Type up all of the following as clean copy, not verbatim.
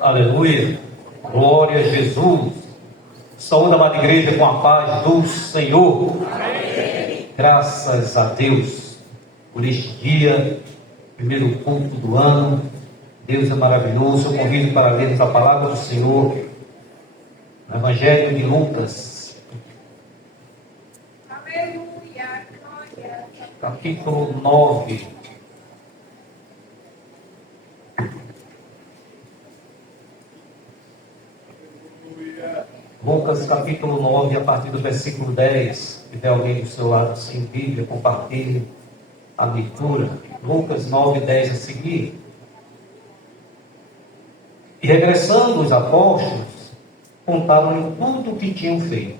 Aleluia. Glória a Jesus. Saúde, amada igreja, com a paz do Senhor. Amém. Graças a Deus por este dia, primeiro culto do ano. Deus é maravilhoso. Eu convido para lermos a palavra do Senhor no Evangelho de Lucas. Aleluia. Glória. Capítulo 9. Lucas capítulo 9, a partir do versículo 10. Se tiver alguém do seu lado sem Bíblia, compartilhe a leitura. Lucas 9, 10 a seguir. E regressando os apóstolos, contaram-lhe tudo o que tinham feito.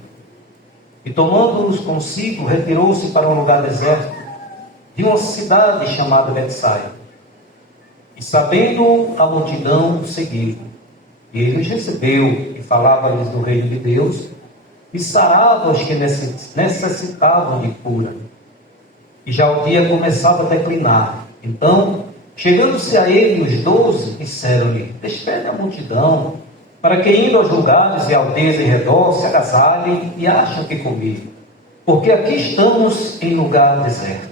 E tomando-os consigo, retirou-se para um lugar deserto, de uma cidade chamada Betsaida. E sabendo a multidão, o seguiu. E ele os recebeu e falava-lhes do reino de Deus e sarava os que necessitavam de cura. E já o dia começava a declinar. Então, chegando-se a ele os 12, disseram-lhe: despede a multidão, para que indo aos lugares e aldeias em redor se agasalhem e achem o que comer, porque aqui estamos em lugar deserto.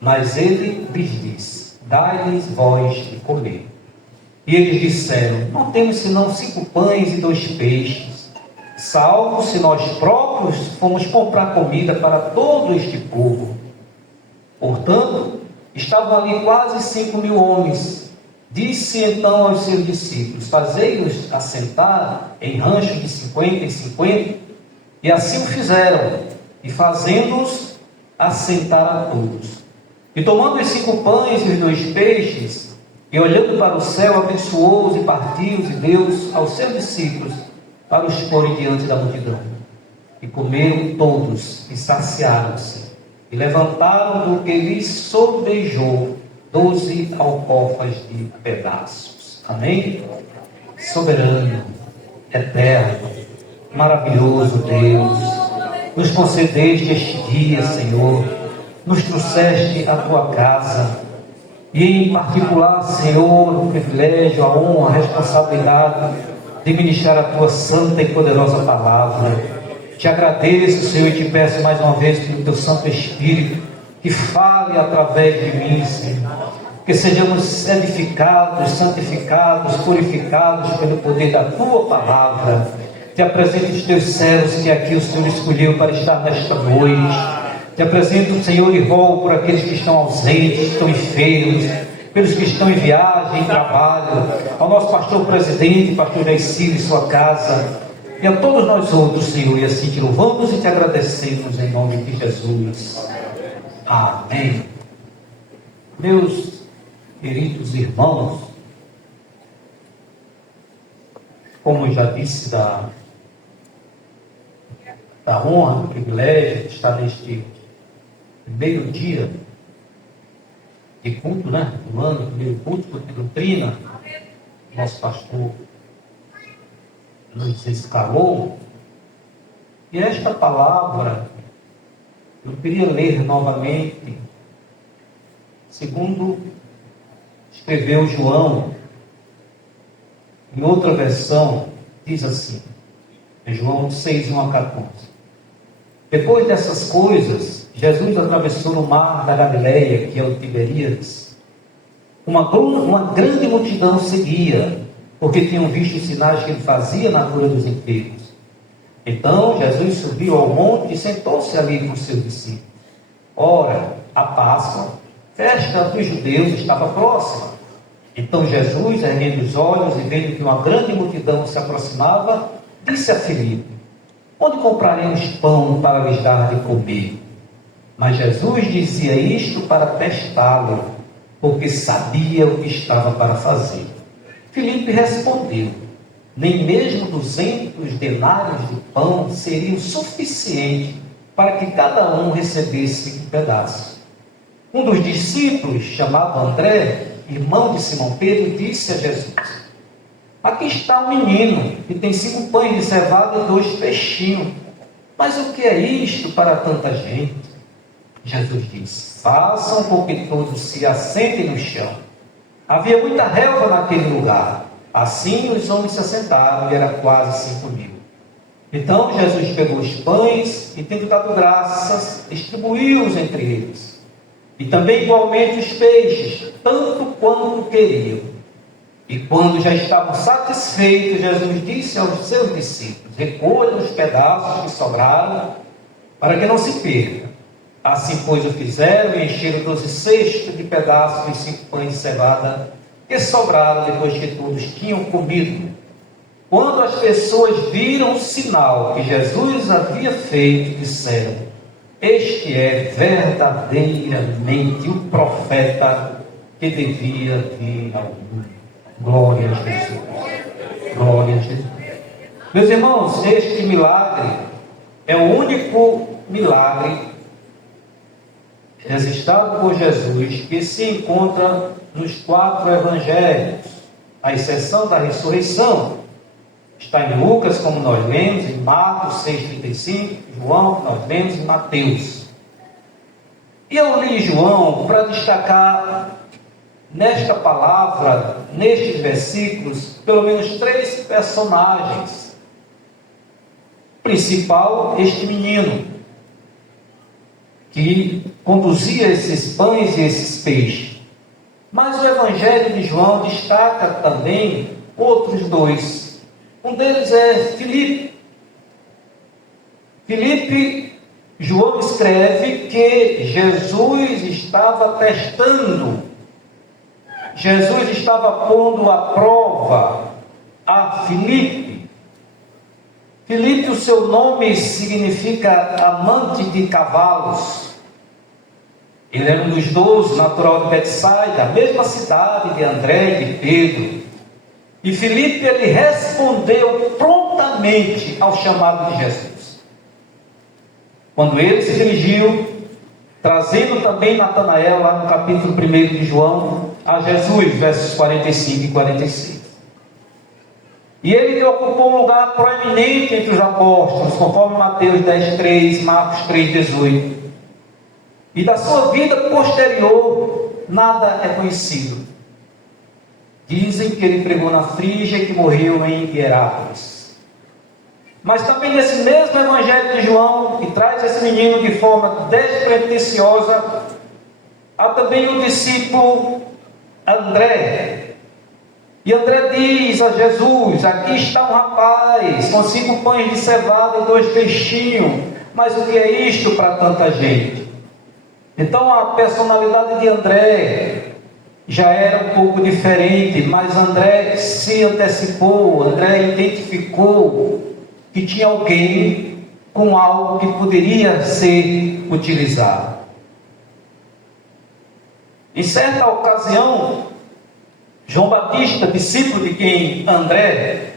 Mas ele lhes disse: dai-lhes vós de comer. E eles disseram: não temos senão 5 pães e 2 peixes, salvo se nós próprios fomos comprar comida para todo este povo. Portanto, estavam ali quase 5.000 homens. Disse então aos seus discípulos: fazei-os assentar em ranchos de 50 em 50. E assim o fizeram, e fazendo-os assentar a todos. E tomando os 5 pães e os 2 peixes, e olhando para o céu, abençoou-os e partiu-os e deu-os aos seus discípulos para os porem diante da multidão. E comeram todos e saciaram-se. E levantaram do que lhes sobejou 12 alcofas de pedaços. Amém? Soberano, eterno, maravilhoso Deus, nos concedeste este dia, Senhor, nos trouxeste à tua casa. E em particular, Senhor, o privilégio, a honra, a responsabilidade de ministrar a tua santa e poderosa palavra. Te agradeço, Senhor, e te peço mais uma vez pelo teu Santo Espírito, que fale através de mim, Senhor. Que sejamos edificados, santificados, purificados pelo poder da tua palavra. Te apresento os teus servos que aqui o Senhor escolheu para estar nesta noite. Te apresento, Senhor, e rogo por aqueles que estão ausentes, estão enfermos, pelos que estão em viagem, em trabalho, ao nosso pastor presidente, pastor Jaicílio e sua casa, e a todos nós outros, Senhor, e assim te louvamos e te agradecemos em nome de Jesus. Amém. Meus queridos irmãos, como eu já disse, da honra, do privilégio de estar neste primeiro dia de culto, do ano, primeiro culto de doutrina, nosso pastor nos escalou. E esta palavra eu queria ler novamente, segundo escreveu João, em outra versão, diz assim, João 6, 1 a 14. Depois dessas coisas, Jesus atravessou o mar da Galileia, que é o Tiberíades. Uma grande multidão seguia, porque tinham visto os sinais que ele fazia na cura dos enfermos. Então Jesus subiu ao monte e sentou-se ali com seus discípulos. Ora, a Páscoa, festa dos judeus, estava próxima. Então Jesus, erguendo os olhos e vendo que uma grande multidão se aproximava, disse a Filipe: onde compraremos pão para lhes dar de comer? Mas Jesus dizia isto para testá-lo, porque sabia o que estava para fazer. Filipe respondeu: nem mesmo 200 denários de pão seriam suficientes para que cada um recebesse um pedaço. Um dos discípulos, chamado André, irmão de Simão Pedro, disse a Jesus: aqui está um menino que tem 5 pães de cevada e 2 peixinhos. Mas o que é isto para tanta gente? Jesus disse: façam com que todos se assentem no chão. Havia muita relva naquele lugar. Assim os homens se assentaram, e era quase 5.000. Então Jesus pegou os pães e, tendo dado graças, distribuiu-os entre eles. E também igualmente os peixes, tanto quanto queriam. E quando já estavam satisfeitos, Jesus disse aos seus discípulos: recolham os pedaços que sobraram, para que não se perca. Assim, pois, o fizeram e encheram 12 cestos de pedaços dos 5 pães de cevada que sobraram depois que todos tinham comido. Quando as pessoas viram o sinal que Jesus havia feito, disseram: este é verdadeiramente o profeta que devia vir ao mundo. Glória a Jesus. Glória a Jesus. Meus irmãos, este milagre é o único milagre registrado por Jesus que se encontra nos 4 evangelhos, à exceção da ressurreição. Está em Lucas, como nós lemos, em Marcos 6,35, João, que nós lemos, em Mateus. E eu li João para destacar nesta palavra, nestes versículos, pelo menos 3 personagens. Principal, este menino, que conduzia esses pães e esses peixes. Mas o Evangelho de João destaca também outros 2. Um deles é Filipe. Filipe, João escreve que Jesus estava testando, Jesus estava pondo à prova a Filipe. Filipe, o seu nome significa amante de cavalos. Ele era um dos 12, natural de Betsaida, a mesma cidade de André e de Pedro. E Filipe, ele respondeu prontamente ao chamado de Jesus. Quando ele se dirigiu, trazendo também Natanael, lá no capítulo 1 de João, a Jesus, versos 45 e 46. E ele ocupou um lugar proeminente entre os apóstolos, conforme Mateus 10:3, Marcos 3:18. E da sua vida posterior, nada é conhecido. Dizem que ele pregou na Frígia e que morreu em Hierápolis. Mas também nesse mesmo Evangelho de João, que traz esse menino de forma despretensiosa, há também o discípulo André. E André diz a Jesus: aqui está um rapaz com 5 pães de cevada e 2 peixinhos, mas o que é isto para tanta gente? Então a personalidade de André já era um pouco diferente, mas André se antecipou, André identificou que tinha alguém com algo que poderia ser utilizado. Em certa ocasião, João Batista, discípulo de quem André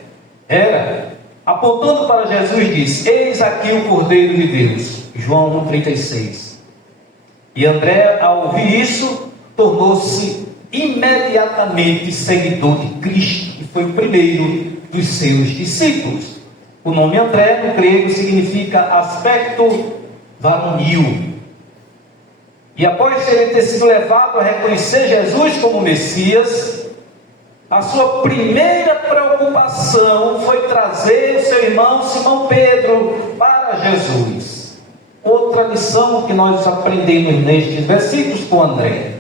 era, apontando para Jesus, disse: eis aqui o Cordeiro de Deus. João 1,36. E André, ao ouvir isso, tornou-se imediatamente seguidor de Cristo, e foi o primeiro dos seus discípulos. O nome André no grego significa aspecto varonil. E após ele ter sido levado a reconhecer Jesus como Messias, a sua primeira preocupação foi trazer o seu irmão Simão Pedro para Jesus. Outra lição que nós aprendemos nestes versículos com André.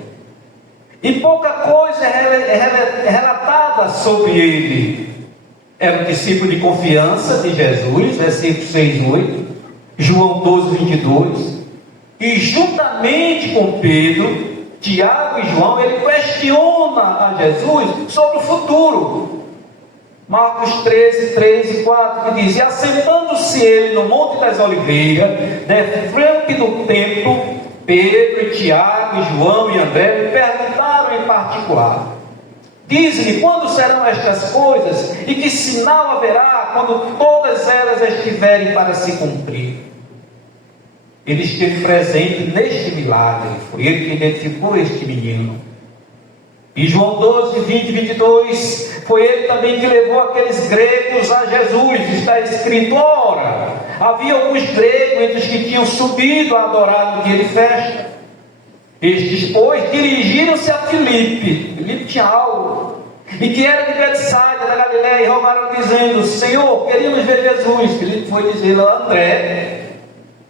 E pouca coisa é relatada sobre ele. Era um discípulo de confiança de Jesus, versículos 6 e 8, João 12, 22. E juntamente com Pedro, Tiago e João, ele questiona a Jesus sobre o futuro. Marcos 13, 3 e 4, que diz: e assentando-se ele no Monte das Oliveiras, defronte do templo, Pedro e Tiago e João e André lhe perguntaram em particular: diz-me, quando serão estas coisas, e que sinal haverá quando todas elas estiverem para se cumprir? Ele esteve presente neste milagre, foi ele que identificou este menino. E João 12, 20 e 22, foi ele também que levou aqueles gregos a Jesus. Está escrito: ora, havia alguns gregos entre os que tinham subido a adorar no dia de festa. Estes, pois, dirigiram-se a Filipe. Filipe tinha algo. e que era de Betsaida, da Galileia, e rogaram dizendo: Senhor, queríamos ver Jesus. Filipe foi dizer a André.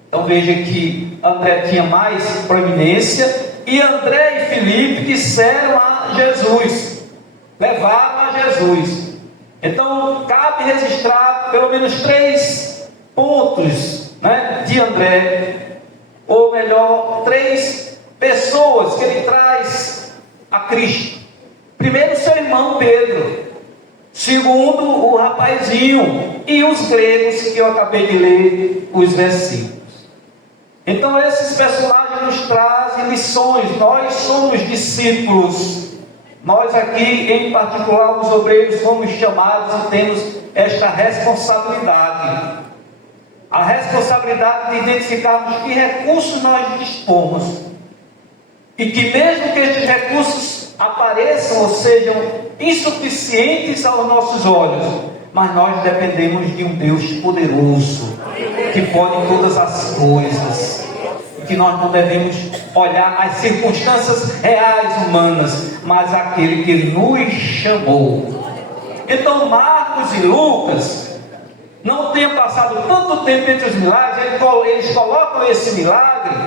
Então veja que André tinha mais proeminência, e André e Filipe disseram a Jesus, levaram a Jesus. Então cabe registrar pelo menos 3 pontos, né, de André, ou melhor, 3 pessoas que ele traz a Cristo. Primeiro, seu irmão Pedro. Segundo, o rapazinho. E os gregos, que eu acabei de ler os versículos. Então esses personagens nos trazem lições. Nós somos discípulos. Nós aqui, em particular, os obreiros, fomos chamados e temos esta responsabilidade. A responsabilidade de identificarmos que recursos nós dispomos. E que mesmo que estes recursos apareçam ou sejam insuficientes aos nossos olhos, mas nós dependemos de um Deus poderoso, que pode todas as coisas, e que nós não devemos olhar as circunstâncias reais humanas, mas aquele que nos chamou. Então Marcos e Lucas não tenham passado tanto tempo entre os milagres, eles colocam esse milagre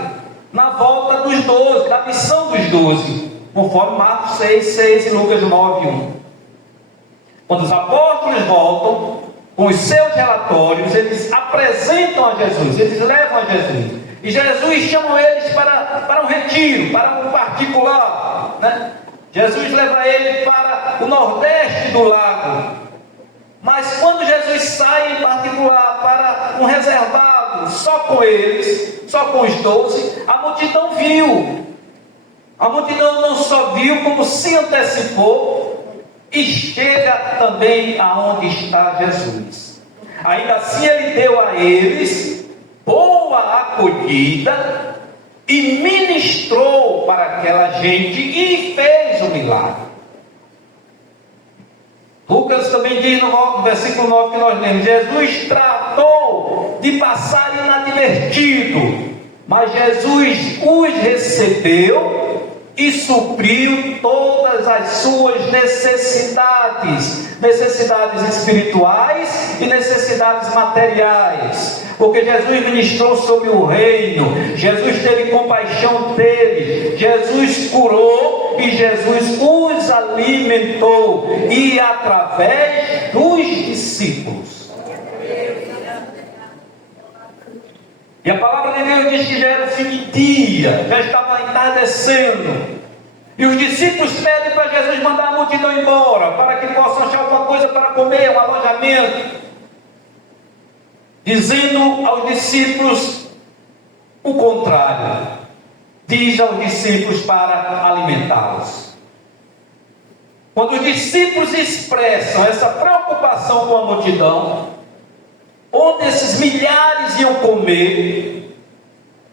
na volta dos 12, da missão dos 12, conforme Marcos 6:6 e Lucas 9:1. Quando os apóstolos voltam com os seus relatórios, eles apresentam a Jesus, eles levam a Jesus, e Jesus chama eles para um retiro, para um particular, né? Jesus leva ele para o nordeste do lago. Mas quando Jesus sai em particular para um reservado, só com eles, só com os 12, a multidão viu. A multidão não só viu, como se antecipou e chega também aonde está Jesus. Ainda assim ele deu a eles boa acolhida e ministrou para aquela gente e fez o milagre. Lucas também diz no versículo 9 que nós lemos: Jesus tratou de passar inadvertido, mas Jesus os recebeu e supriu todas as suas necessidades espirituais e necessidades materiais, porque Jesus ministrou sobre o reino, Jesus teve compaixão deles, Jesus curou e Jesus os alimentou, e através dos discípulos. E a palavra de Deus diz que já era o fim de dia, já estava entardecendo, e os discípulos pedem para Jesus mandar a multidão embora, para que possam achar alguma coisa para comer, um alojamento, dizendo aos discípulos o contrário. Diz aos discípulos para alimentá-los. Quando os discípulos expressam essa preocupação com a multidão, onde esses milhares iam comer,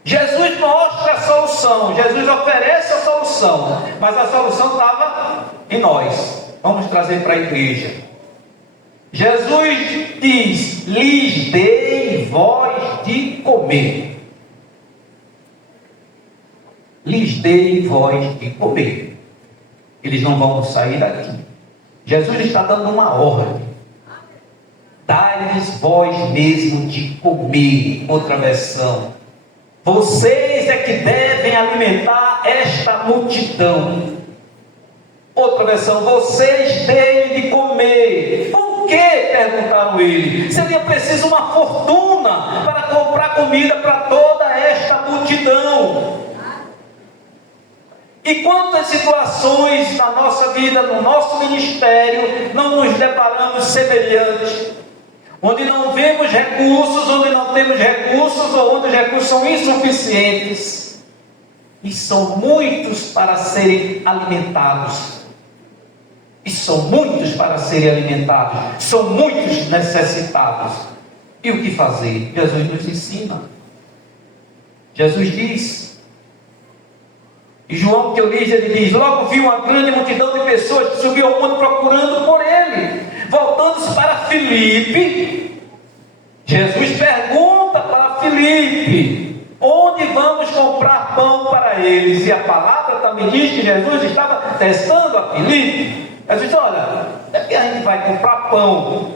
Jesus mostra a solução, Jesus oferece a solução, mas a solução estava em nós. Vamos trazer para a igreja. Jesus diz: lhes dei voz de comer. Lhes dei voz de comer. Eles não vão sair daqui. Jesus está dando uma ordem: dai-lhes vós mesmo de comer. Outra versão: vocês é que devem alimentar esta multidão. Outra versão: vocês deem de comer. Por que? Perguntaram ele. Seria preciso uma fortuna para comprar comida para toda esta multidão. E quantas situações na nossa vida, no nosso ministério, não nos deparamos semelhantes, onde não vemos recursos, onde não temos recursos, ou onde os recursos são insuficientes, e são muitos para serem alimentados, e são muitos para serem alimentados, são muitos necessitados. E o que fazer? Jesus nos ensina. Jesus diz, e João que eu li, ele diz: logo vi uma grande multidão de pessoas que subiu ao monte procurando por ele. Voltando-se para Filipe, Jesus pergunta para Filipe: onde vamos comprar pão para eles? E a palavra também diz que Jesus estava testando a Filipe. Jesus disse: olha, é que a gente vai comprar pão.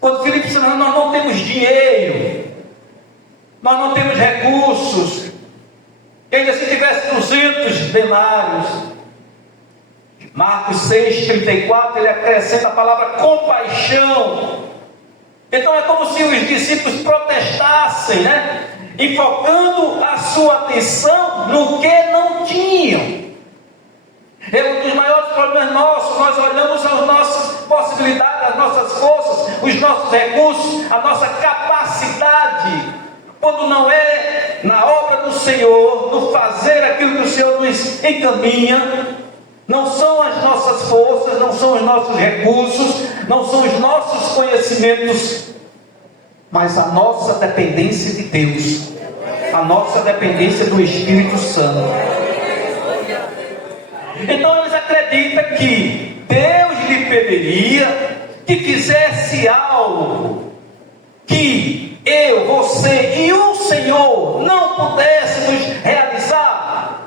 Quando Filipe disse: nós não temos dinheiro, nós não temos recursos, e ainda se tivesse 200 denários. Marcos 6,34, ele acrescenta a palavra compaixão. Então é como se os discípulos protestassem, né? Enfocando a sua atenção no que não tinham. É um dos maiores problemas nossos. Nós olhamos as nossas possibilidades, as nossas forças, os nossos recursos, a nossa capacidade, quando não é na obra do Senhor, no fazer aquilo que o Senhor nos encaminha. Não são as nossas forças, não são os nossos recursos, não são os nossos conhecimentos, mas a nossa dependência de Deus, a nossa dependência do Espírito Santo. Então eles acreditam que Deus lhe pediria que fizesse algo que eu, você e o Senhor não pudéssemos realizar.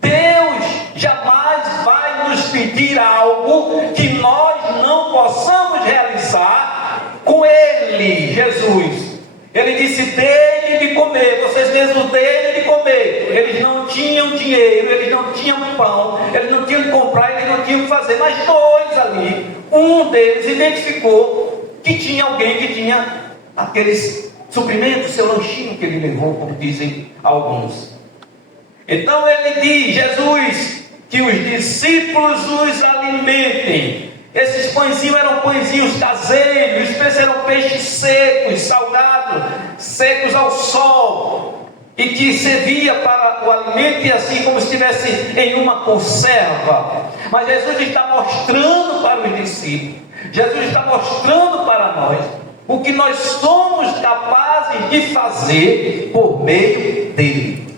Deus jamais vai nos pedir algo que nós não possamos realizar com Ele, Jesus. Ele disse: dê-lhe de comer. Vocês mesmos dê-lhe de comer. Eles não tinham dinheiro, eles não tinham pão, eles não tinham que comprar, eles não tinham que fazer. Mas dois ali, um deles identificou que tinha alguém que tinha aqueles suprimentos, seu lanchinho que ele levou, como dizem alguns. Então ele diz, Jesus, que os discípulos os alimentem. Esses pãezinhos eram pãezinhos caseiros, os peixes eram peixes secos, salgados, secos ao sol, e que servia para o alimento, e assim como se estivesse em uma conserva. Mas Jesus está mostrando para os discípulos, Jesus está mostrando para nós o que nós somos capazes de fazer por meio dele.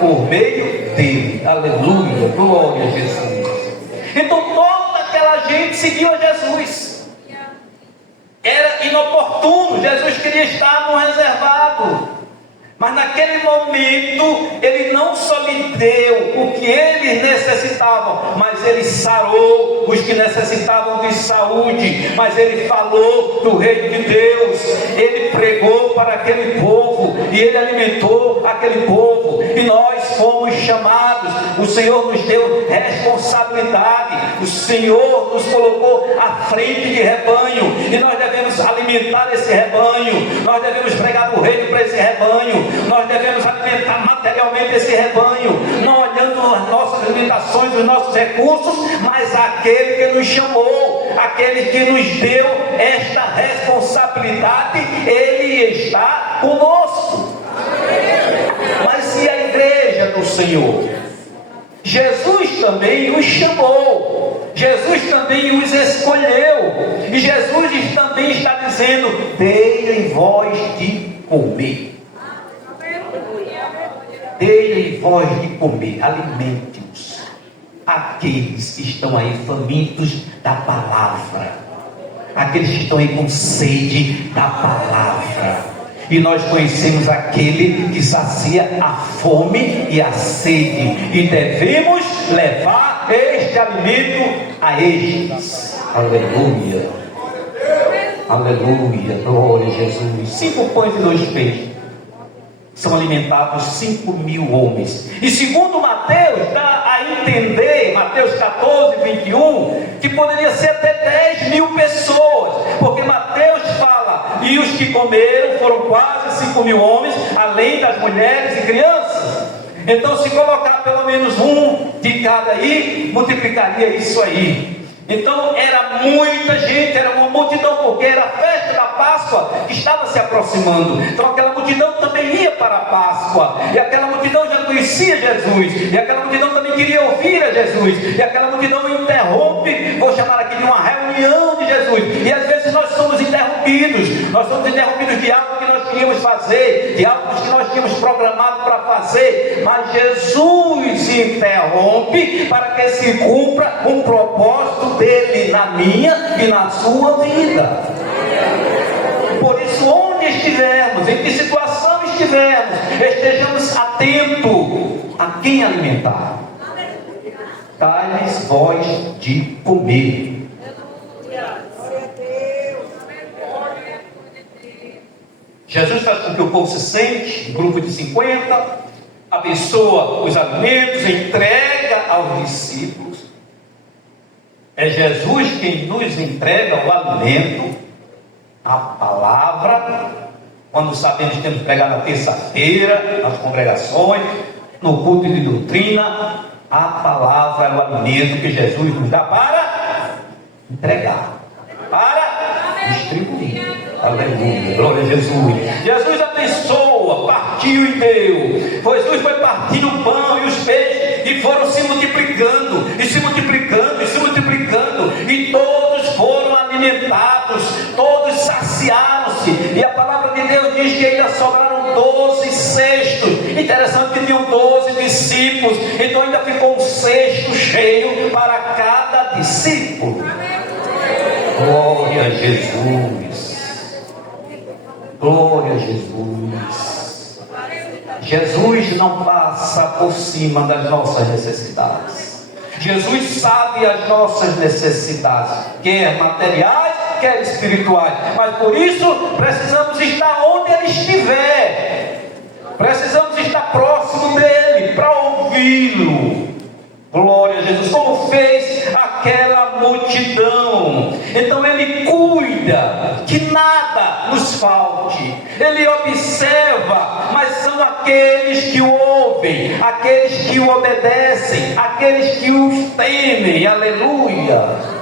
Por meio dele. Aleluia, glória a Jesus. Então toda aquela gente seguiu a Jesus. Era inoportuno, Jesus queria estar no reservado. Mas naquele momento, ele não só lhe deu o que eles necessitavam, mas ele sarou os que necessitavam de saúde, mas ele falou do reino de Deus, ele pregou para aquele povo, e ele alimentou aquele povo, e nós fomos chamados. O Senhor nos deu responsabilidade, o Senhor nos colocou à frente de rebanho, e nós devemos alimentar esse rebanho, nós devemos pregar o reino para esse rebanho, nós devemos alimentar materialmente esse rebanho, não olhando as nossas limitações, os nossos recursos, mas aquele que nos chamou, aquele que nos deu esta responsabilidade, ele está conosco. Mas e a igreja do Senhor? Jesus também os chamou, Jesus também os escolheu, e Jesus também está dizendo: dei-lhe voz de comer. Dei-lhe voz de comer, alimente-os, aqueles que estão aí famintos da palavra, aqueles que estão aí com sede da palavra. E nós conhecemos aquele que sacia a fome e a sede, e devemos levar este alimento a estes. Aleluia, aleluia, glória a Jesus. 5 pães e 2 peixes são alimentados 5.000 homens. E segundo Mateus, dá a entender, Mateus 14, 21, que poderia ser até 10.000 pessoas, porque Mateus fala, e os que comeram foram quase 5.000 homens, além das mulheres e crianças. Então, se colocar pelo menos um de cada aí, multiplicaria isso aí. Então era muita gente, era uma multidão, porque era a festa da Páscoa que estava se aproximando. Então aquela multidão também ia para a Páscoa, e aquela multidão já conhecia Jesus, e aquela multidão também queria ouvir a Jesus, e aquela multidão interrompe, vou chamar aqui de uma reunião de Jesus. E às vezes nós somos interrompidos de algo que nós queríamos fazer, de algo que nós tínhamos programado para fazer, mas Jesus interrompe para que se cumpra um propósito dele na minha e na sua vida. Por isso, onde estivermos, em que situação estivermos, estejamos atentos a quem alimentar. dai-lhes vós de comer. Jesus faz com que o povo se sente, um grupo de 50, abençoa os alimentos, entrega aos discípulos. É Jesus quem nos entrega o alimento, a palavra, quando sabemos que temos que pregar na terça-feira, nas congregações, no culto de doutrina. A palavra é o alimento que Jesus nos dá para entregar, para distribuir. Aleluia, glória a Jesus. Jesus abençoa, partiu e deu. Jesus foi partindo o pão e os peixes e foram se multiplicando, e se multiplicando, e se multiplicando, e todos foram alimentados, todos saciaram-se. E a palavra de Deus diz que ainda sobraram 12 cestos. Interessante que tinham 12 discípulos, então ainda ficou um cesto cheio para cada discípulo. Glória a Jesus. Glória a Jesus. Jesus não passa por cima das nossas necessidades. Jesus sabe as nossas necessidades, quer materiais, quer espirituais. Mas por isso precisamos estar onde Ele estiver. Precisamos estar próximo dEle para ouvi-lo. Glória a Jesus, como fez aquela multidão. Então Ele cuida que nada nos falte. Ele observa, mas são aqueles que o ouvem, aqueles que o obedecem, aqueles que os temem. Aleluia.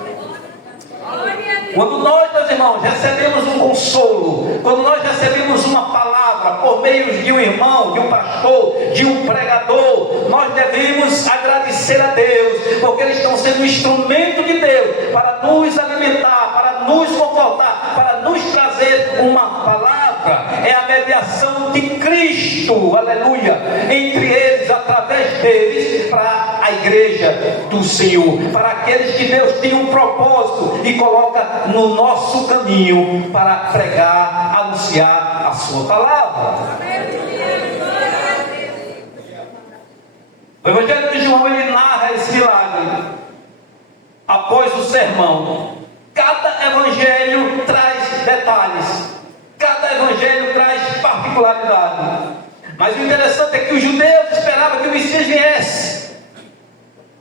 Quando nós, meus irmãos, recebemos um consolo, quando nós recebemos uma palavra por meio de um irmão, de um pastor, de um pregador, nós devemos agradecer a Deus, porque eles estão sendo um instrumento de Deus para nos alimentar, para nos confortar, para nos trazer uma palavra. É a mediação de Cristo, aleluia, entre eles, através deles, para a igreja do Senhor, para aqueles que Deus tem um propósito e coloca no nosso caminho para pregar, anunciar a sua palavra. O Evangelho de João, ele narra esse milagre após o sermão. Cada evangelho traz detalhes, cada evangelho traz particularidade. Mas o interessante é que os judeus esperavam que o Messias viesse,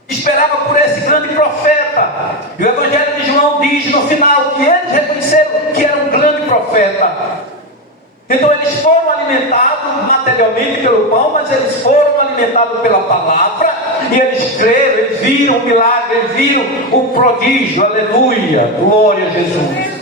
esperava por esse grande profeta. E o Evangelho de João diz no final que eles reconheceram que era um grande profeta. Então eles foram alimentados materialmente pelo pão, mas eles foram alimentados pela palavra, e eles creram, eles viram o milagre, eles viram o prodígio. Aleluia, glória a Jesus.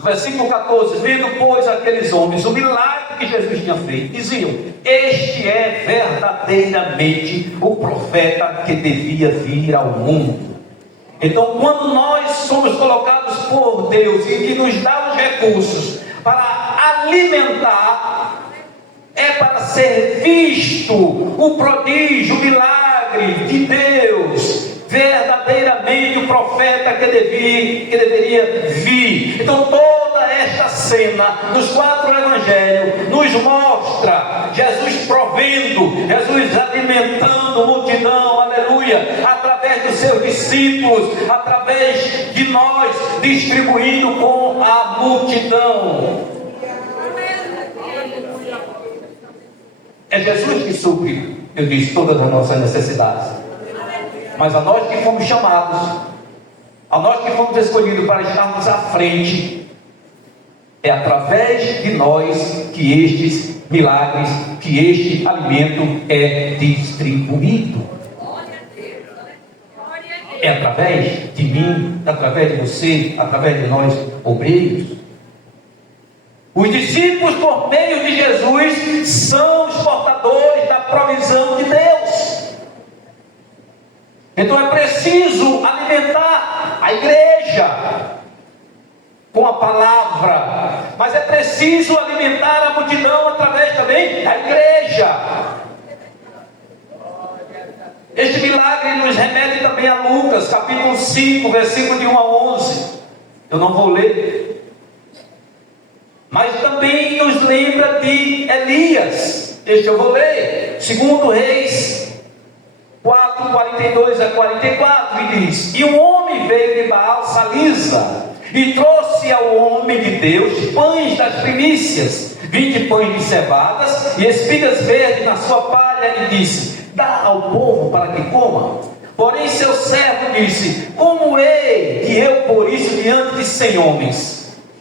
Versículo 14: vendo, pois, aqueles homens o milagre que Jesus tinha feito, diziam: este é verdadeiramente o profeta que devia vir ao mundo. Então, quando nós somos colocados por Deus e que nos dá os recursos para alimentar, é para ser visto o prodígio, o milagre de Deus, verdadeiramente o profeta que deveria vir. Então toda esta cena dos 4 evangelhos nos mostra Jesus provendo, Jesus alimentando multidão, aleluia, através dos seus discípulos, através de nós, distribuindo com a multidão. É Jesus que supre, eu disse, todas as nossas necessidades. Mas a nós que fomos chamados, a nós que fomos escolhidos para estarmos à frente, é através de nós que estes milagres, que este alimento é distribuído. É através de mim, através de você, através de nós, obreiros. Os discípulos, por meio de Jesus, são os portadores da provisão de Deus. Então é preciso alimentar a igreja com a palavra, mas é preciso alimentar a multidão através também da igreja. Este milagre nos remete também a Lucas, capítulo 5, versículo de 1 a 11. Eu não vou ler. Mas também nos lembra de Elias. Este eu vou ler. 2 Reis 4, 42 a 44, e diz: E um homem veio de Baal Salisa, e trouxe ao homem de Deus pães das primícias, 20 pães de cevadas, e espigas verdes na sua palha, e disse: Dá ao povo para que coma. Porém seu servo disse: Como hei de eu pôr isso diante de 100 homens?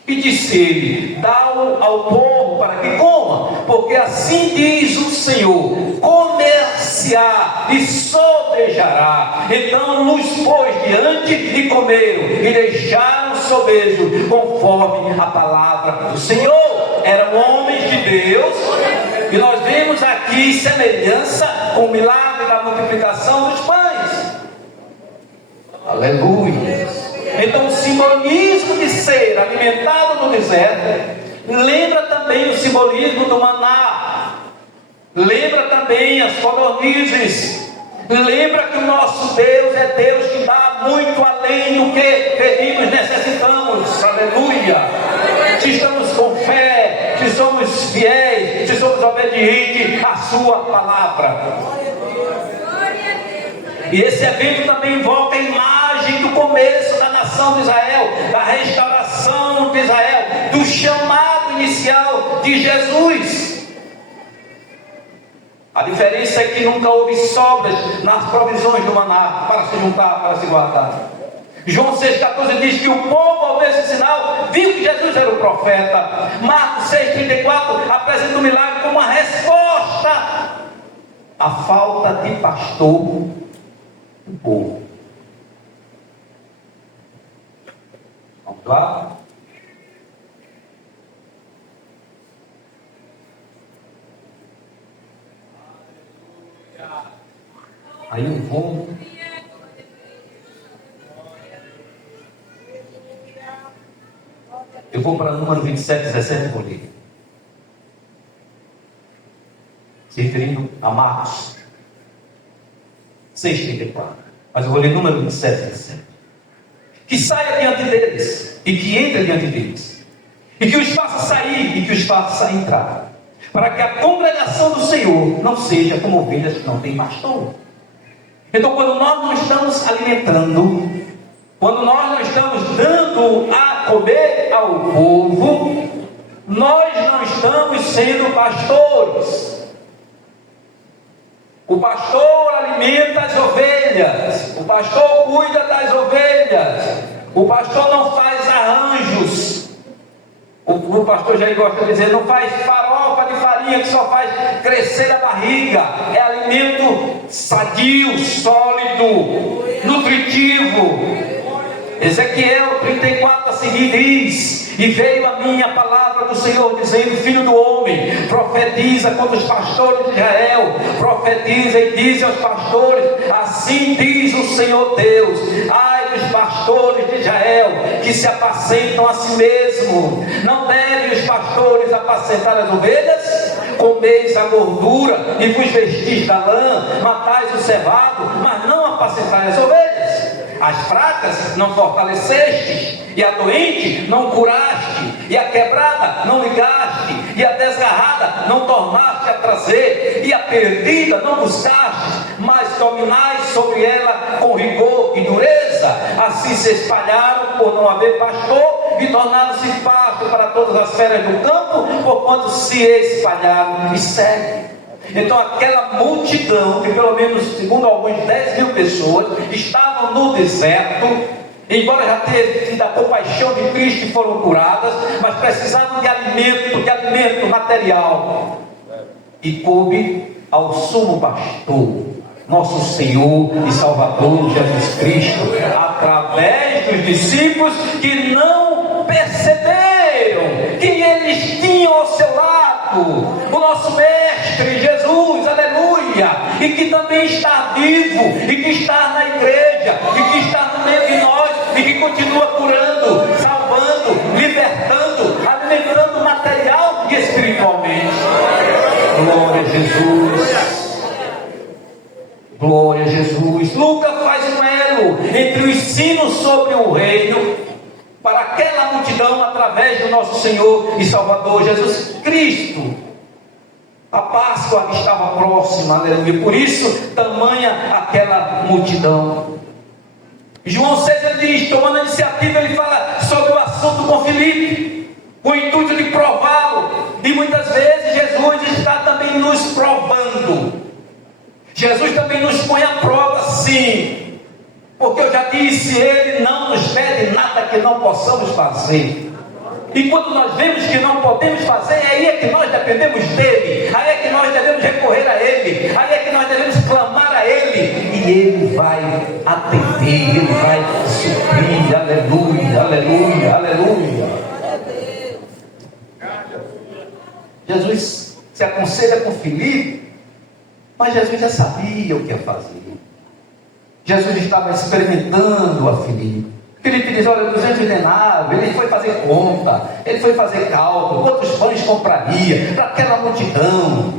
E disse ele: Dá-o ao povo para que coma, porque assim diz o Senhor: comer-se-á e sobejará. Então nos pôs diante e comeram, e deixaram sobejo, conforme a palavra do Senhor. Eram homens de Deus, e nós vemos aqui semelhança com o milagre da multiplicação dos pães. Aleluia. Então o simbolismo de ser alimentado no deserto lembra também o simbolismo do maná, lembra também as codornizes, lembra que o nosso Deus é Deus que dá muito além do que pedimos, necessitamos. Aleluia. Se estamos com fé, se somos fiéis, se somos obedientes à sua palavra. E esse evento também invoca a imagem do começo da nação de Israel, da restauração de Israel, do chamado inicial de Jesus. A diferença é que nunca houve sobras nas provisões do maná para se juntar, para se guardar. João 6,14 diz que o povo, ao ver esse sinal, viu que Jesus era o profeta. Marcos 6,34 apresenta o milagre como uma resposta à falta de pastor do povo. Vamos lá? Aí eu vou. Eu vou para o número 27, 17 por ali. Se referindo a Marcos 6,34. Mas eu vou ler número 27, 17. Que saia diante deles, e que entre diante deles, e que os faça sair, e que os faça entrar, para que a congregação do Senhor não seja como ovelhas que não têm pastor. Então, quando nós não estamos alimentando, quando nós não estamos dando a comer ao povo, nós não estamos sendo pastores. O pastor alimenta as ovelhas, o pastor cuida das ovelhas, o pastor não faz arranjos. O pastor Jair gosta de dizer: não faz farofa de farinha que só faz crescer a barriga. É alimento sadio, sólido, nutritivo. Ezequiel 34 a seguir diz: E veio a minha palavra do Senhor, dizendo: Filho do homem, profetiza contra os pastores de Israel, profetiza e diz aos pastores: Assim diz o Senhor Deus, ai dos pastores de Israel, que se apacentam a si mesmo. Não devem os pastores apacentar as ovelhas? Comeis a gordura e vos vestis da lã, matais o cevado, mas não apacentais as ovelhas. As fracas não fortaleceste, e a doente não curaste, e a quebrada não ligaste, e a desgarrada não tornaste a trazer, e a perdida não buscaste, mas dominais sobre ela com rigor e dureza. Assim se espalharam por não haver pastor, e tornaram-se pasto para todas as feras do campo, porquanto se espalharam e seguem. Então aquela multidão, que pelo menos, segundo alguns 10 mil pessoas, estavam no deserto, embora já tenham tido a compaixão de Cristo e foram curadas, mas precisavam de alimento material. E coube ao sumo pastor, nosso Senhor e Salvador Jesus Cristo, através dos discípulos que não perceberam quem eles tinham ao seu lado, o nosso Mestre Jesus, aleluia, e que também está vivo, e que está na igreja, e que está no meio de nós, e que continua curando, salvando, libertando, alimentando material e espiritualmente. Glória a Jesus. Glória a Jesus. Lucas faz um elo entre o ensino sobre o reino para aqueles a multidão através do nosso Senhor e Salvador Jesus Cristo. A Páscoa estava próxima, aleluia. Por isso, tamanha aquela multidão. João 6 ele diz, tomando a iniciativa, ele fala sobre o assunto com Filipe, com o intuito de prová-lo. E muitas vezes Jesus está também nos provando. Jesus também nos põe à prova, sim. Porque eu já disse, Ele não nos pede nada que não possamos fazer. E quando nós vemos que não podemos fazer, aí é que nós dependemos dEle. Aí é que nós devemos recorrer a Ele. Aí é que nós devemos clamar a Ele. E Ele vai atender, Ele vai suprir. Aleluia, aleluia, aleluia. Jesus se aconselha com Filipe, mas Jesus já sabia o que ia fazer. Jesus estava experimentando a Filipe. Filipe diz, olha, 200 denários, ele foi fazer conta, ele foi fazer cálculo, quantos pães compraria para aquela multidão.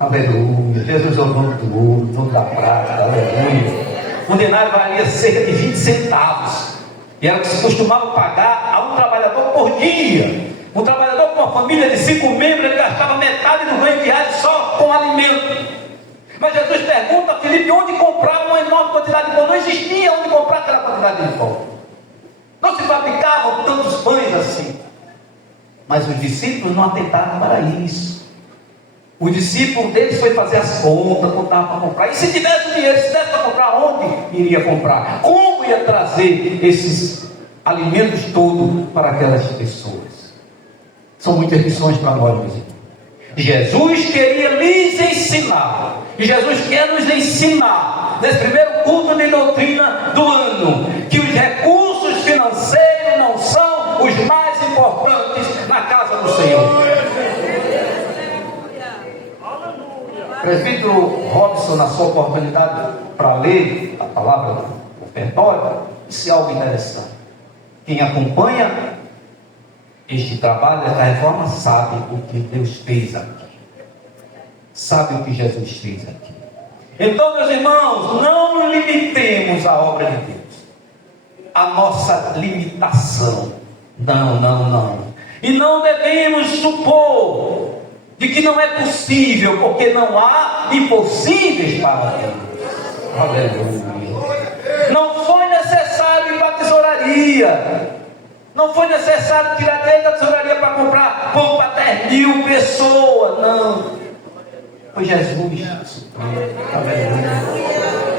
Aleluia, Jesus é o dono do ouro, dono da prata, aleluia. Um denário valia cerca de 20 centavos, e era o que se costumava pagar a um trabalhador por dia. Um trabalhador com uma família de 5 membros, ele gastava metade do ganho diário só com alimento. Mas Jesus pergunta a Filipe onde comprar uma enorme quantidade de pão. Não existia onde comprar aquela quantidade de pão. Não se fabricavam tantos pães assim. Mas os discípulos não atentaram para isso. O discípulo deles foi fazer as contas, contava para comprar. E se tivesse dinheiro, se tivesse para comprar, onde iria comprar? Como ia trazer esses alimentos todos para aquelas pessoas? São muitas lições para nós, meus irmãos. Jesus queria lhes ensinar, e Jesus quer nos ensinar, nesse primeiro culto de doutrina do ano, que os recursos financeiros não são os mais importantes na casa do Senhor. O presbítero Robson, na sua oportunidade para ler a palavra do ofertório, disse algo interessante. Quem acompanha este trabalho da reforma sabe o que Deus fez aqui, sabe o que Jesus fez aqui. Então, meus irmãos, não limitemos a obra de Deus, a nossa limitação, não, e não devemos supor de que não é possível, porque não há impossíveis para Deus. Aleluia. Não foi necessário ir para a tesouraria. Não foi necessário tirar dele da tesouraria para comprar pão para 10.000 pessoas, não. Foi Jesus.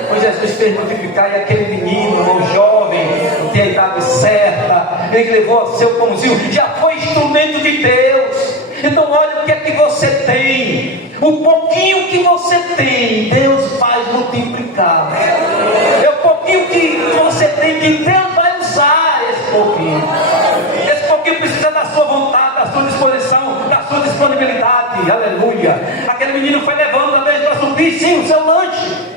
Foi Jesus fez multiplicar, e aquele menino, o jovem, que tem a idade certa, ele levou seu pãozinho, já foi instrumento de Deus. Então olha o que é que você tem. O pouquinho que você tem, Deus faz multiplicar. É o pouquinho que você tem, que Deus vai usar esse pouquinho. Esse pouquinho precisa da sua vontade, da sua disposição, da sua disponibilidade. Aleluia. Aquele menino foi levando também para suprir, sim, o seu lanche.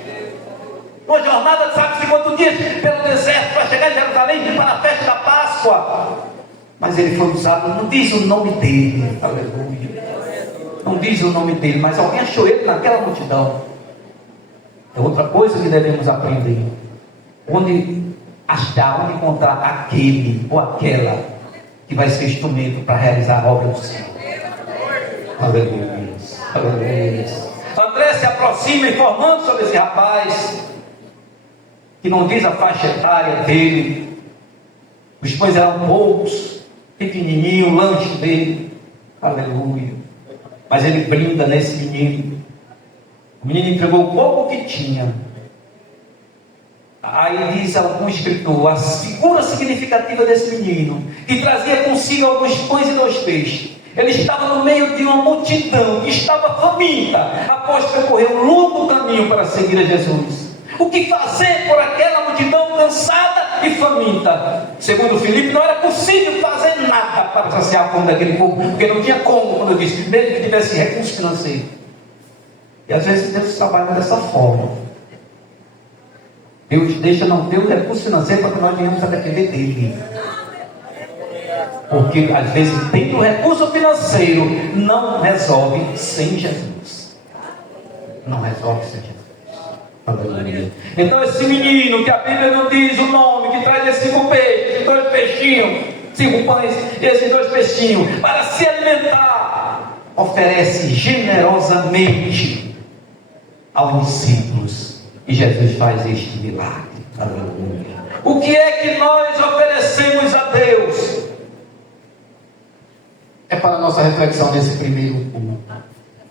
Uma jornada de sabe-se quantos dias pelo deserto para chegar em Jerusalém para a festa da Páscoa. Mas ele foi usado, não diz o nome dele. Aleluia. Não diz o nome dele, mas alguém achou ele naquela multidão. É outra coisa que devemos aprender. Onde achar, onde encontrar aquele ou aquela que vai ser instrumento para realizar a obra do Senhor. Aleluia. Aleluia. André se aproxima informando sobre esse rapaz, que não diz a faixa etária dele. Os pães eram poucos, pequenininho, o lanche dele. Aleluia. Mas ele brinda nesse menino. O menino entregou o pouco que tinha. Aí diz algum escritor, a figura significativa desse menino, que trazia consigo alguns pães e 2 peixes. Ele estava no meio de uma multidão que estava faminta, após percorrer um longo caminho para seguir a Jesus. O que fazer por aquela multidão cansada e faminta? Segundo Filipe, não era possível fazer nada para saciar a fome daquele povo, porque não tinha como, como eu disse, mesmo que tivesse recurso financeiro. E às vezes Deus trabalha dessa forma. Deus deixa não ter o recurso financeiro para que nós venhamos a depender dele. Porque às vezes tendo o recurso financeiro não resolve sem Jesus. Não resolve sem Jesus. Aleluia. Então esse menino, que a Bíblia não diz o nome, que traz esses 5 peixes, 2 peixinhos, 5 pães e esses 2 peixinhos, para se alimentar, oferece generosamente aos discípulos. E Jesus faz este milagre. Aleluia. O que é que nós oferecemos a Deus? É para a nossa reflexão nesse primeiro ponto.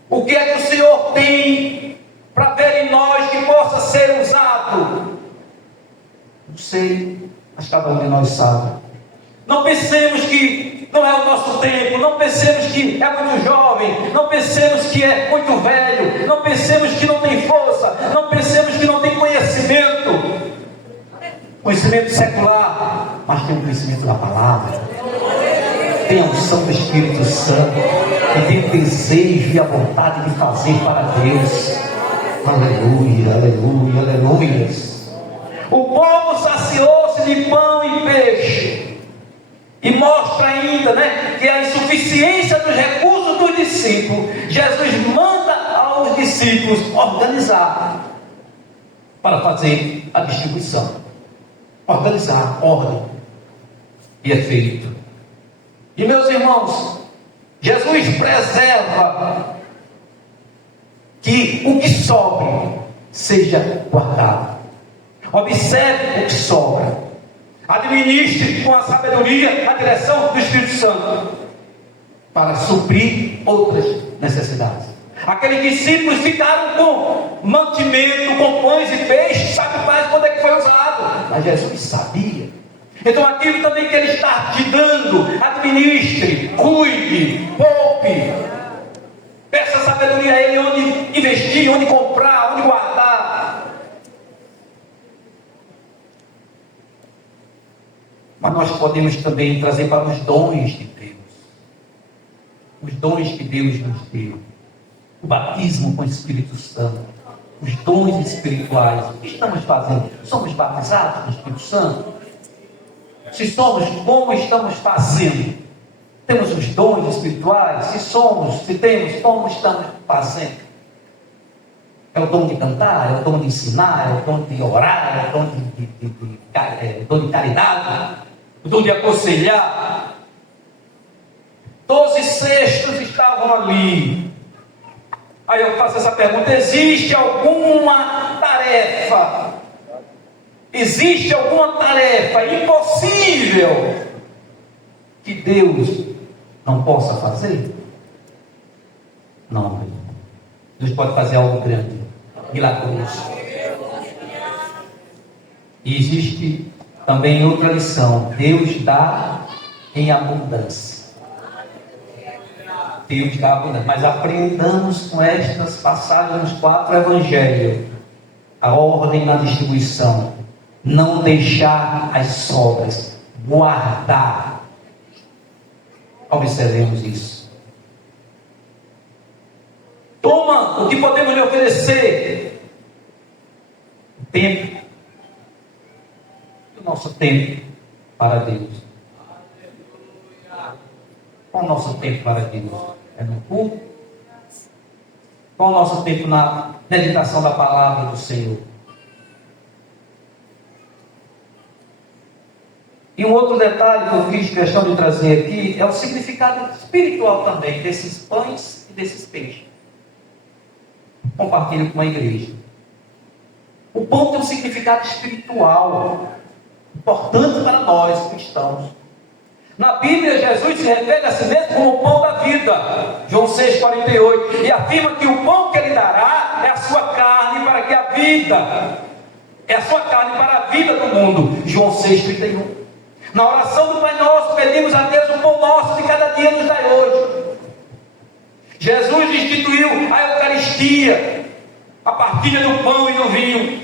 O que é que o Senhor tem para ver em nós que possa ser usado? Não sei, mas cada um de nós sabe. Não pensemos que não é o nosso tempo, não pensemos que é muito jovem, não pensemos que é muito velho, não pensemos que não tem força, não pensemos que não tem conhecimento secular, mas tem um conhecimento da palavra, tem a unção do Espírito Santo, e tem o desejo e a vontade de fazer para Deus. Aleluia, aleluia, aleluia. O povo saciou-se de pão e peixe, e mostra ainda, que a insuficiência dos recursos dos discípulos. Jesus manda aos discípulos organizar para fazer a distribuição, organizar, ordem, e é feito. E meus irmãos, Jesus preserva que o que sobre seja guardado. Observe o que sobra. Administre com a sabedoria a direção do Espírito Santo para suprir outras necessidades. Aqueles discípulos ficaram com mantimento, com pães e peixes, sabe mais quando é que foi usado, mas Jesus sabia. Então aquilo também que Ele está te dando, administre, cuide, poupe, peça sabedoria a Ele onde investir, onde comprar, onde guardar. Mas nós podemos também trazer para os dons de Deus, os dons que Deus nos deu, o batismo com o Espírito Santo, os dons espirituais. O que estamos fazendo? Somos batizados com o Espírito Santo? Se somos, como estamos fazendo? Temos os dons espirituais? Se somos, se temos, como estamos fazendo? É o dom de cantar, é o dom de ensinar, é o dom de orar, é o dom de caridade, o dom de aconselhar. 12 cestos estavam ali. Aí eu faço essa pergunta: existe alguma tarefa? Existe alguma tarefa impossível que Deus não possa fazer? Não. Deus pode fazer algo grande, milagroso. E existe também outra lição: Deus dá em abundância. Deus dá abundância. Mas aprendamos com estas passagens nos 4 evangelhos a ordem na distribuição. Não deixar as sobras, guardar. Observemos isso. Toma o que podemos lhe oferecer. O tempo. O nosso tempo para Deus. Qual o nosso tempo para Deus? É no culto? Qual o nosso tempo na meditação da palavra do Senhor? E um outro detalhe que eu fiz questão de trazer aqui é o significado espiritual também desses pães e desses peixes. Compartilho com a igreja. O pão tem um significado espiritual importante para nós cristãos. Na Bíblia, Jesus se refere a si mesmo como o pão da vida, João 6,48, e afirma que o pão que Ele dará é a sua carne para que a vida, é a sua carne para a vida do mundo, João 6,31. Na oração do Pai Nosso, pedimos a Deus o pão nosso de cada dia nos dai hoje. Jesus instituiu a Eucaristia, a partilha do pão e do vinho.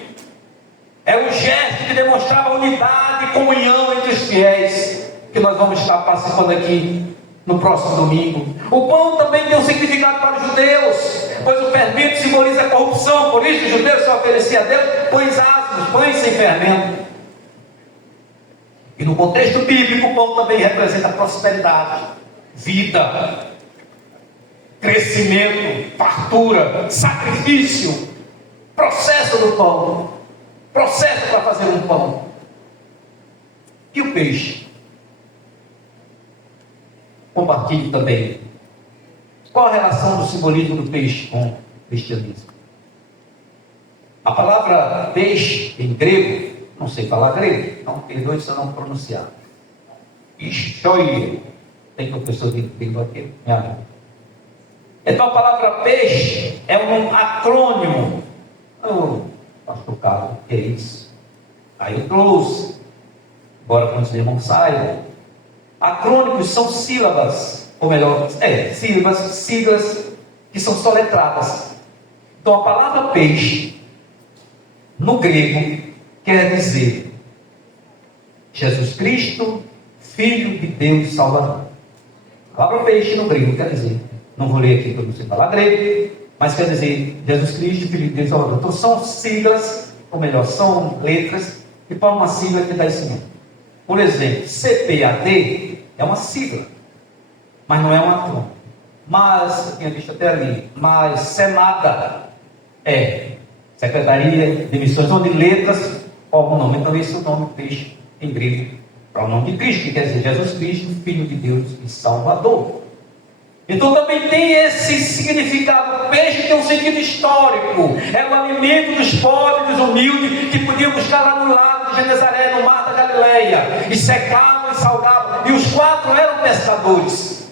É um gesto que demonstrava unidade e comunhão entre os fiéis, que nós vamos estar participando aqui no próximo domingo. O pão também tem um significado para os judeus, pois o fermento simboliza a corrupção. Por isso os judeus só ofereciam a Deus pães ázimos, pães sem fermento. E no contexto bíblico, o pão também representa prosperidade, vida, crescimento, fartura, sacrifício, processo do pão, processo para fazer um pão. E o peixe? compartilhe também. Qual a relação do simbolismo do peixe com o cristianismo? A palavra peixe, em grego, não sei falar grego, então perdoe se eu não pronunciar. Ishoie. Tem professor de grego aqui? Então a palavra peixe é um acrônimo. Pastor Carlos, o que é isso? Aí eu trouxe, embora quando os irmãos saibam. Acrônimos são sílabas, ou melhor, siglas que são soletradas. Então a palavra peixe, no grego, quer dizer Jesus Cristo, Filho de Deus Salvador. A palavra peixe no grego quer dizer, não vou ler aqui para você falar grego, mas quer dizer Jesus Cristo, Filho de Deus Salvador. Então são siglas, ou melhor, são letras que formam uma sigla que dá esse nome. Por exemplo, CPAD é uma sigla, mas não é um acrônimo. Mas, eu tinha visto até ali, mas SEMADA é Secretaria de Missões, onde letras formam o nome. Então esse é o nome peixe em grego, para o nome de Cristo, que quer dizer Jesus Cristo, Filho de Deus e Salvador. Então também tem esse significado. O peixe tem um sentido histórico, é o alimento dos pobres, dos humildes, que podiam buscar lá no lago de Genezaré, no mar da Galileia, e secavam e salgavam, e os 4 eram pescadores: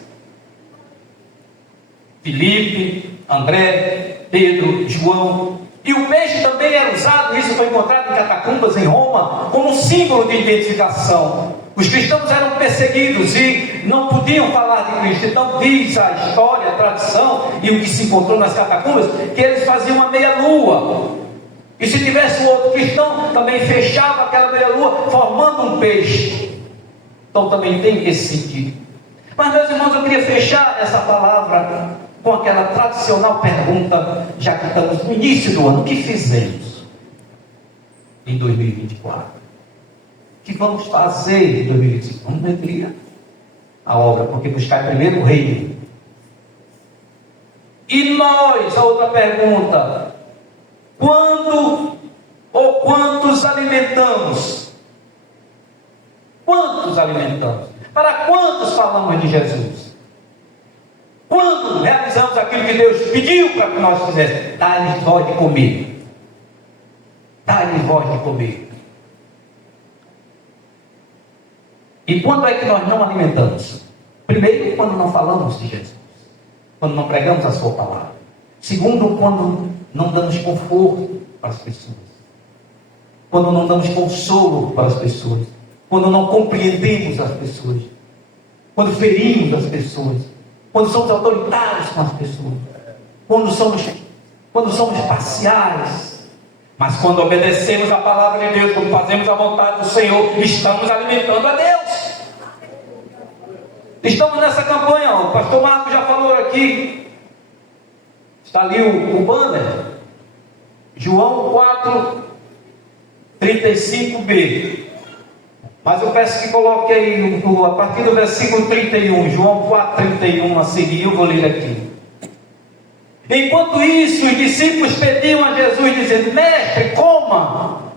Filipe, André, Pedro, João. E o peixe também era usado, isso foi encontrado em catacumbas em Roma, como um símbolo de identificação. Os cristãos eram perseguidos e não podiam falar de Cristo. Então diz a história, a tradição e o que se encontrou nas catacumbas, que eles faziam uma meia-lua. E se tivesse um outro cristão, também fechava aquela meia-lua, formando um peixe. Então também tem esse sentido. Mas, meus irmãos, eu queria fechar essa palavra com aquela tradicional pergunta, já que estamos no início do ano: o que fizemos em 2024? O que vamos fazer em 2025? Vamos cumprir a obra, porque buscar primeiro o reino. E nós, a outra pergunta: quando ou quantos alimentamos? Quantos alimentamos? Para quantos falamos de Jesus? Quando realizamos aquilo que Deus pediu para que nós fizéssemos? Dá-lhes voz de comer. Dá-lhes voz de comer. E quando é que nós não alimentamos? Primeiro, quando não falamos de Jesus, quando não pregamos a sua palavra. Segundo, quando não damos conforto para as pessoas, quando não damos consolo para as pessoas, quando não compreendemos as pessoas, quando ferimos as pessoas, quando somos autoritários com as pessoas, quando somos parciais. Mas quando obedecemos a palavra de Deus, quando fazemos a vontade do Senhor, estamos alimentando a Deus. Estamos nessa campanha, o pastor Marcos já falou aqui, está ali o banner, João 4:35b. Mas eu peço que coloque aí a partir do versículo 31, João 4:31 a seguir, eu vou ler aqui. Enquanto isso, os discípulos pediam a Jesus, dizendo: Mestre, coma.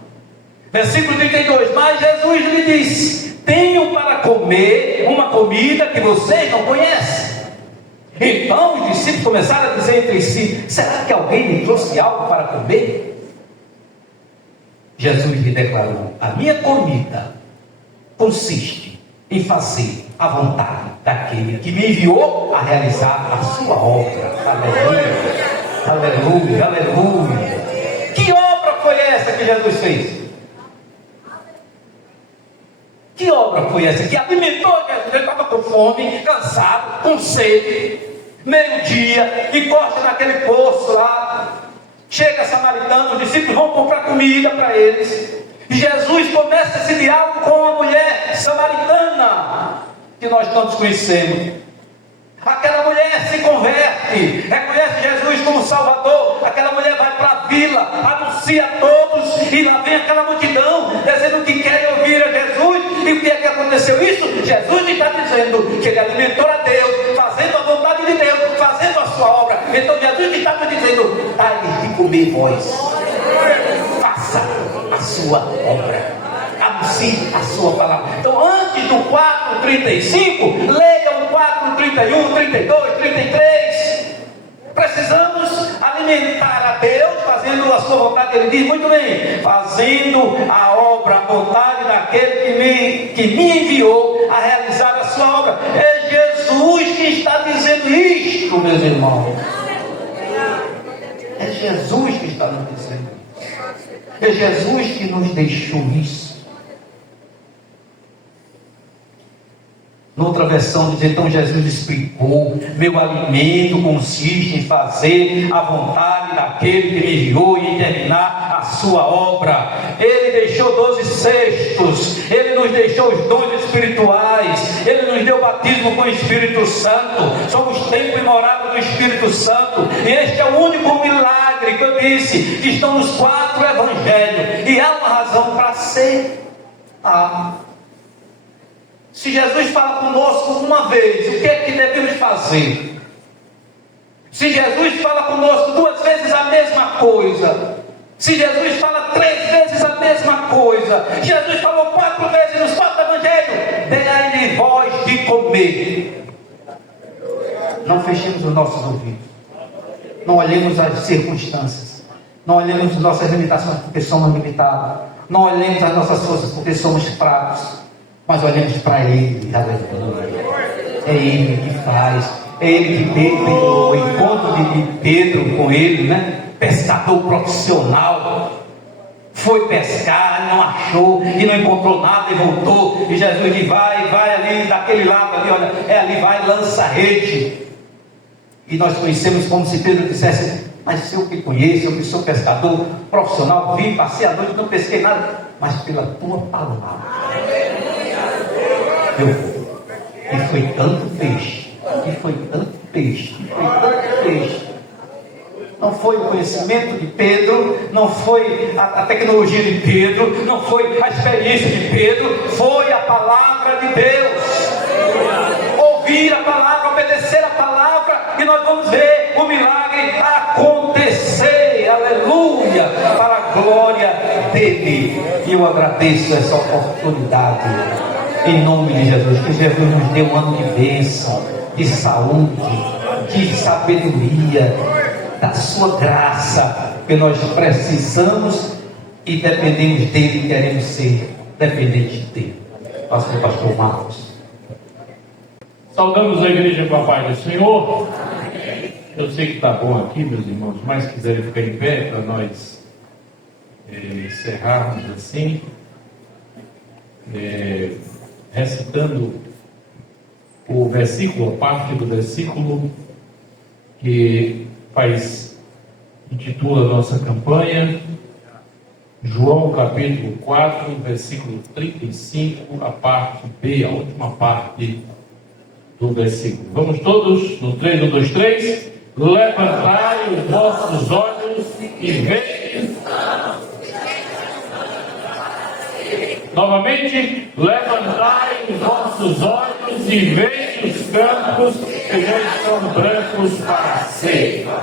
Versículo 32, mas Jesus lhe disse: tenho para comer uma comida que vocês não conhecem. Então os discípulos começaram a dizer entre si: será que alguém me trouxe algo para comer? Jesus lhe declarou: a minha comida consiste em fazer a vontade daquele que me enviou a realizar a sua obra. Aleluia, aleluia, aleluia. Que obra foi essa que Jesus fez? Que obra foi essa que alimentou Jesus? Ele estava com fome, cansado, com sede, meio-dia, encosta naquele poço lá, chega samaritano, os discípulos vão comprar comida para eles. E Jesus começa esse diálogo com uma mulher samaritana, que nós todos conhecemos. Aquela mulher se converte, reconhece Jesus como Salvador. Aquela mulher vai para a vila, anuncia a todos, e lá vem aquela multidão, dizendo que querem ouvir a Jesus. E o que é que aconteceu isso? Jesus está dizendo que ele alimentou a Deus, fazendo a vontade de Deus, fazendo a sua obra. Então Jesus está dizendo: dai-lhe de comer vós, faça a sua obra, anuncie a sua palavra. Então, antes do 4:35, leia o 4:35 31, 32, 33. Precisamos alimentar a Deus, fazendo a sua vontade. Ele diz muito bem: fazendo a obra, a vontade daquele que me enviou a realizar a sua obra. É Jesus que está dizendo isto, meus irmãos. É Jesus que está nos dizendo. É Jesus que nos deixou isso. Noutra versão diz: então Jesus explicou: meu alimento consiste em fazer a vontade daquele que me enviou e em terminar a sua obra. Ele deixou 12 cestos, Ele nos deixou os dons espirituais, Ele nos deu batismo com o Espírito Santo, somos templo e morada do Espírito Santo, e este é o único milagre que eu disse, que estão nos 4 evangelhos, e há uma razão para ser. Se Jesus fala conosco uma vez, o que é que devemos fazer? Se Jesus fala conosco 2 vezes a mesma coisa, se Jesus fala 3 vezes a mesma coisa, Jesus falou 4 vezes nos 4 evangelhos: dai-lhe voz de comer. Não fechemos os nossos ouvidos, não olhemos as circunstâncias, não olhemos as nossas limitações porque somos limitados, não olhemos as nossas forças porque somos fracos, mas olhemos para Ele. Aleluia. É Ele que faz, é Ele que Pedro, o encontro de Pedro com Ele, né? Pescador profissional, foi pescar, não achou e não encontrou nada e voltou, e Jesus diz: vai ali daquele lado ali, olha, é ali, vai, lança a rede. E nós conhecemos como se Pedro dissesse: mas eu que conheço, eu que sou pescador profissional, vim, passei a noite, não pesquei nada, mas pela tua palavra eu vou. E foi tanto peixe, e foi tanto peixe, e foi tanto peixe. Não foi o conhecimento de Pedro, não foi a tecnologia de Pedro, não foi a experiência de Pedro, foi a palavra de Deus. Ouvir a palavra, obedecer a palavra, e nós vamos ver o milagre acontecer. Aleluia, para a glória dele. E eu agradeço essa oportunidade, em nome de Jesus. Que Jesus nos dê um ano de bênção, de saúde, de sabedoria, da sua graça, que nós precisamos e dependemos dele, e queremos ser dependentes dele. Pastor Marcos. Saudamos a igreja com a paz do Senhor. Eu sei que está bom aqui, meus irmãos, mas quiserem ficar em pé para nós encerrarmos assim, recitando o versículo, a parte do versículo que intitula a nossa campanha, João capítulo 4, versículo 35, a parte B, a última parte do versículo. Vamos todos no 3, 1, 2, 3. Levantai os vossos olhos e vede. Novamente, levantai os vossos olhos e vede os campos que já estão brancos para a ceifa.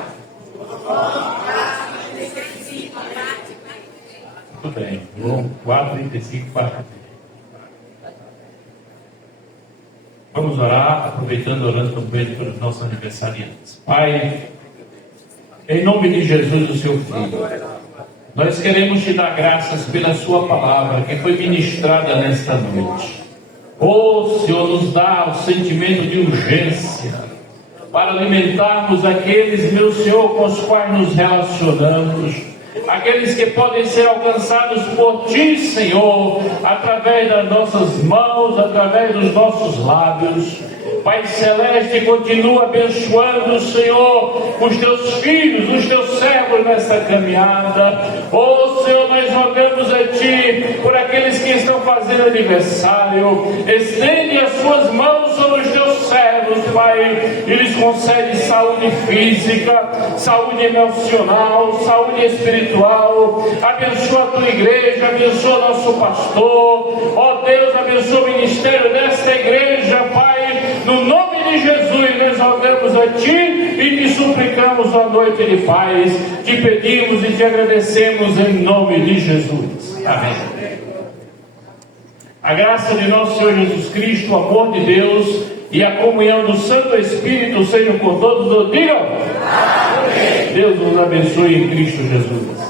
Tudo bem, João 4, 35, parte B. Vamos orar, orando também pelos nossos aniversariantes. Pai, em nome de Jesus, o seu Filho, nós queremos te dar graças pela sua palavra que foi ministrada nesta noite. Senhor, nos dá o sentimento de urgência para alimentarmos aqueles, meu Senhor, com os quais nos relacionamos, aqueles que podem ser alcançados por Ti, Senhor, através das nossas mãos, através dos nossos lábios. Pai Celeste, continua abençoando, Senhor, os Teus filhos, os Teus servos nessa caminhada. Senhor, nós rogamos a Ti por aqueles que estão fazendo aniversário. Estende as Suas mãos sobre os Teus servos, Pai, e lhes concede saúde física, saúde emocional, saúde espiritual. Abençoa a Tua igreja, abençoa nosso pastor. Deus, abençoa o ministério desta igreja, Pai. No nome de Jesus, nós rogamos a Ti e te suplicamos uma noite de paz. Te pedimos e te agradecemos em nome de Jesus. Amém. A graça de nosso Senhor Jesus Cristo, o amor de Deus e a comunhão do Santo Espírito sejam com todos. Digam. Amém. Deus nos abençoe em Cristo Jesus.